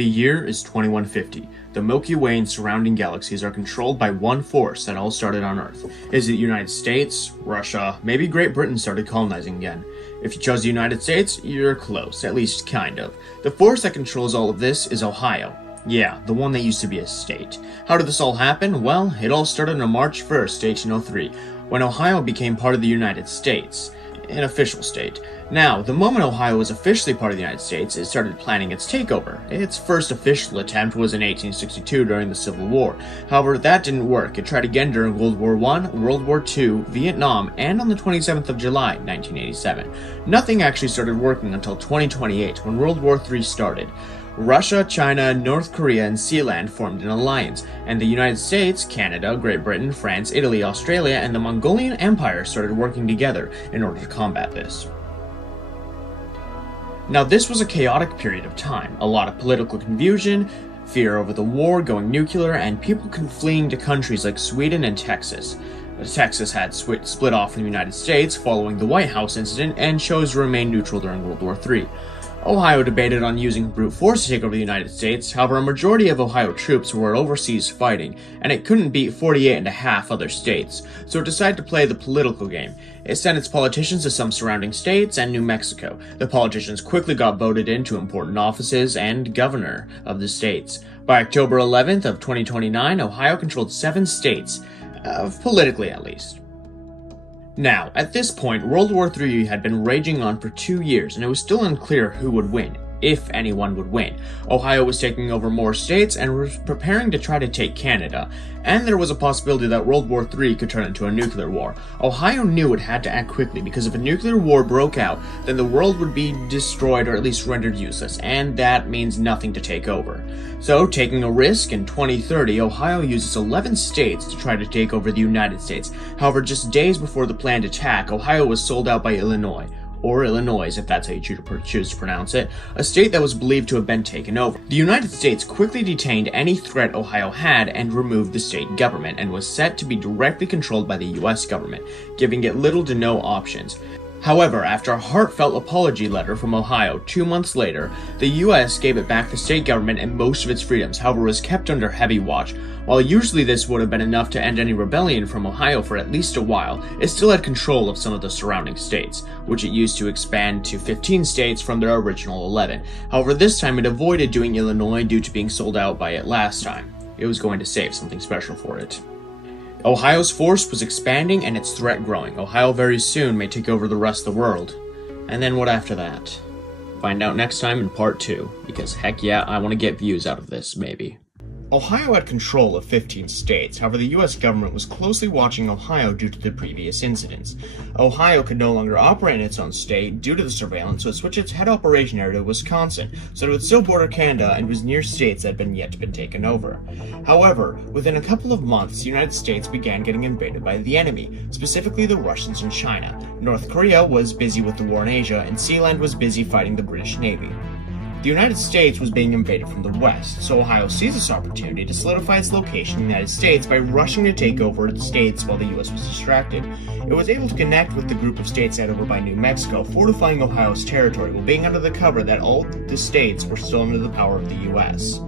The year is 2150. The Milky Way and surrounding galaxies are controlled by one force that all started on Earth. Is it the United States? Russia? Maybe Great Britain started colonizing again? If you chose the United States, you're close, at least kind of. The force that controls all of this is Ohio. Yeah, the one that used to be a state. How did this all happen? Well, it all started on March 1st, 1803, when Ohio became part of the United States. An official state. Now, the moment Ohio was officially part of the United States, it started planning its takeover. Its first official attempt was in 1862 during the Civil War. However, that didn't work. It tried again during World War I, World War II, Vietnam, and on the 27th of July, 1987. Nothing actually started working until 2028, when World War III started. Russia, China, North Korea, and Sealand formed an alliance, and the United States, Canada, Great Britain, France, Italy, Australia, and the Mongolian Empire started working together in order to combat this. Now, this was a chaotic period of time, a lot of political confusion, fear over the war, going nuclear, and people fleeing to countries like Sweden and Texas. Texas had split off from the United States following the White House incident and chose to remain neutral during World War III. Ohio debated on using brute force to take over the United States. However, a majority of Ohio troops were overseas fighting, and it couldn't beat 48 and a half other states, so it decided to play the political game. It sent its politicians to some surrounding states and New Mexico. The politicians quickly got voted into important offices and governor of the states. By October 11th of 2029, Ohio controlled 7 states, politically at least. Now, at this point, World War III had been raging on for 2 years, and it was still unclear who would win, if anyone would win. Ohio was taking over more states and was preparing to try to take Canada, and there was a possibility that World War III could turn into a nuclear war. Ohio knew it had to act quickly, because if a nuclear war broke out, then the world would be destroyed or at least rendered useless, and that means nothing to take over. So, taking a risk, in 2030, Ohio uses 11 states to try to take over the United States. However, just days before the planned attack, Ohio was sold out by Illinois. Or Illinois, if that's how you choose to pronounce it, a state that was believed to have been taken over. The United States quickly detained any threat Ohio had and removed the state government, and was set to be directly controlled by the US government, giving it little to no options. However, after a heartfelt apology letter from Ohio 2 months later, the US gave it back the state government and most of its freedoms, however was kept under heavy watch. While usually this would have been enough to end any rebellion from Ohio for at least a while, it still had control of some of the surrounding states, which it used to expand to 15 states from their original 11. However, this time it avoided doing Illinois due to being sold out by it last time. It was going to save something special for it. Ohio's force was expanding and its threat growing. Ohio very soon may take over the rest of the world. And then what after that? Find out next time in part 2, because heck yeah, I want to get views out of this, maybe. Ohio had control of 15 states, however the US government was closely watching Ohio due to the previous incidents. Ohio could no longer operate in its own state due to the surveillance, so it switched its head operation area to Wisconsin, so it would still border Canada and was near states that had been yet been taken over. However, within a couple of months, the United States began getting invaded by the enemy, specifically the Russians and China. North Korea was busy with the war in Asia, and Sealand was busy fighting the British Navy. The United States was being invaded from the west, so Ohio seized this opportunity to solidify its location in the United States by rushing to take over the states while the US was distracted. It was able to connect with the group of states set over by New Mexico, fortifying Ohio's territory while being under the cover that all the states were still under the power of the US.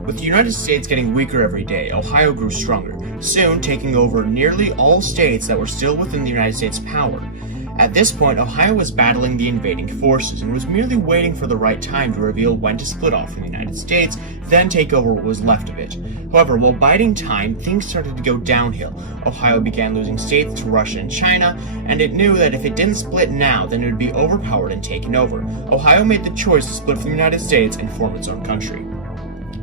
With the United States getting weaker every day, Ohio grew stronger, soon taking over nearly all states that were still within the United States' power. At this point, Ohio was battling the invading forces and was merely waiting for the right time to reveal when to split off from the United States, then take over what was left of it. However, while biding time, things started to go downhill. Ohio began losing states to Russia and China, and it knew that if it didn't split now, then it would be overpowered and taken over. Ohio made the choice to split from the United States and form its own country.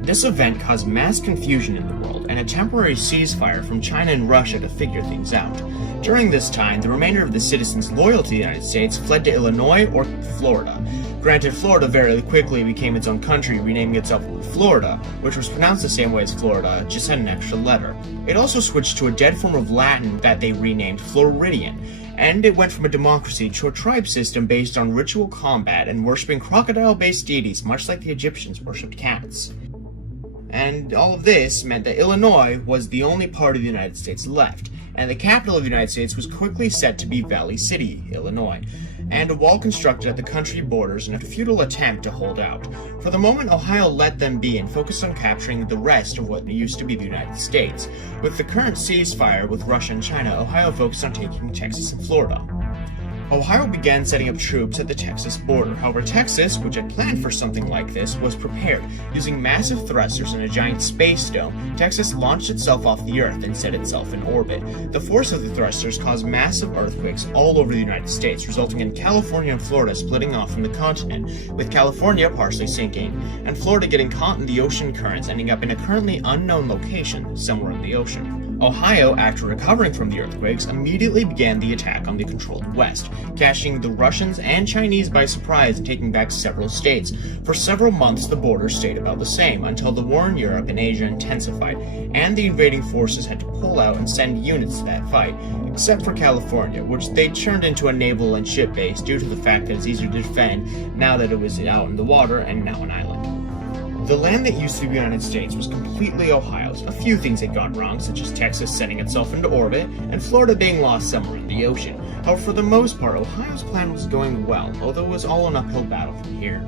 This event caused mass confusion in the world and a temporary ceasefire from China and Russia to figure things out. During this time, the remainder of the citizens loyal to the United States fled to Illinois or Florida. Granted, Florida very quickly became its own country, renaming itself Florida, which was pronounced the same way as Florida, just had an extra letter. It also switched to a dead form of Latin that they renamed Floridian, and it went from a democracy to a tribe system based on ritual combat and worshipping crocodile-based deities, much like the Egyptians worshipped cats. And all of this meant that Illinois was the only part of the United States left, and the capital of the United States was quickly set to be Valley City, Illinois. and a wall constructed at the country borders in a futile attempt to hold out. For the moment, Ohio let them be and focused on capturing the rest of what used to be the United States. With the current ceasefire with Russia and China, Ohio focused on taking Texas and Florida. Ohio began setting up troops at the Texas border. However, Texas, which had planned for something like this, was prepared. Using massive thrusters and a giant space dome, Texas launched itself off the Earth and set itself in orbit. The force of the thrusters caused massive earthquakes all over the United States, resulting in California and Florida splitting off from the continent, with California partially sinking, and Florida getting caught in the ocean currents, ending up in a currently unknown location somewhere in the ocean. Ohio, after recovering from the earthquakes, immediately began the attack on the controlled West, catching the Russians and Chinese by surprise and taking back several states. For several months, the border stayed about the same, until the war in Europe and Asia intensified, and the invading forces had to pull out and send units to that fight, except for California, which they turned into a naval and ship base due to the fact that it's easier to defend now that it was out in the water and now an island. The land that used to be the United States was completely Ohio's. A few things had gone wrong, such as Texas setting itself into orbit, and Florida being lost somewhere in the ocean. However, for the most part, Ohio's plan was going well, although it was all an uphill battle from here.